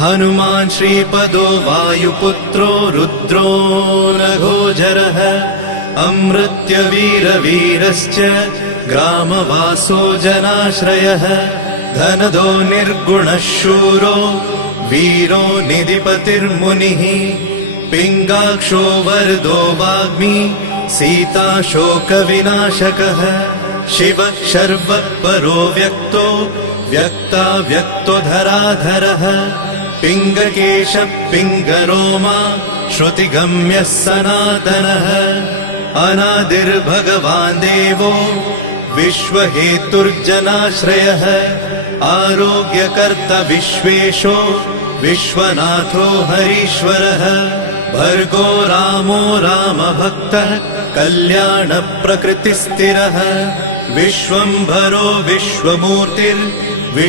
हनुमान् श्रीपदो वायुपुत्रो रुद्रो नघोजरः अमृत्यवीरवीरश्च ग्रामवासो जनाश्रयः धनदो निर्गुणः शूरो वीरो निधिपतिर्मुनिः पिङ्गाक्षो वरदो वाग्मी सीताशोकविनाशकः शिवः शर्वः परो व्यक्तो व्यक्ताव्यक्तो धराधरः पिङ्गकेशः पिङ्गरोमा श्रुतिगम्यः सनातनः अनादिर्भगवान् देवो विश्वहेतुर्जनाश्रयः आरोग्यकर्ता विश्वेशो विश्वनाथो हरीश्वरः भर्गो रामो रामभक्तः कल्याणप्रकृतिस्थिरः विश्वम्भरो विश्वमूर्तिर्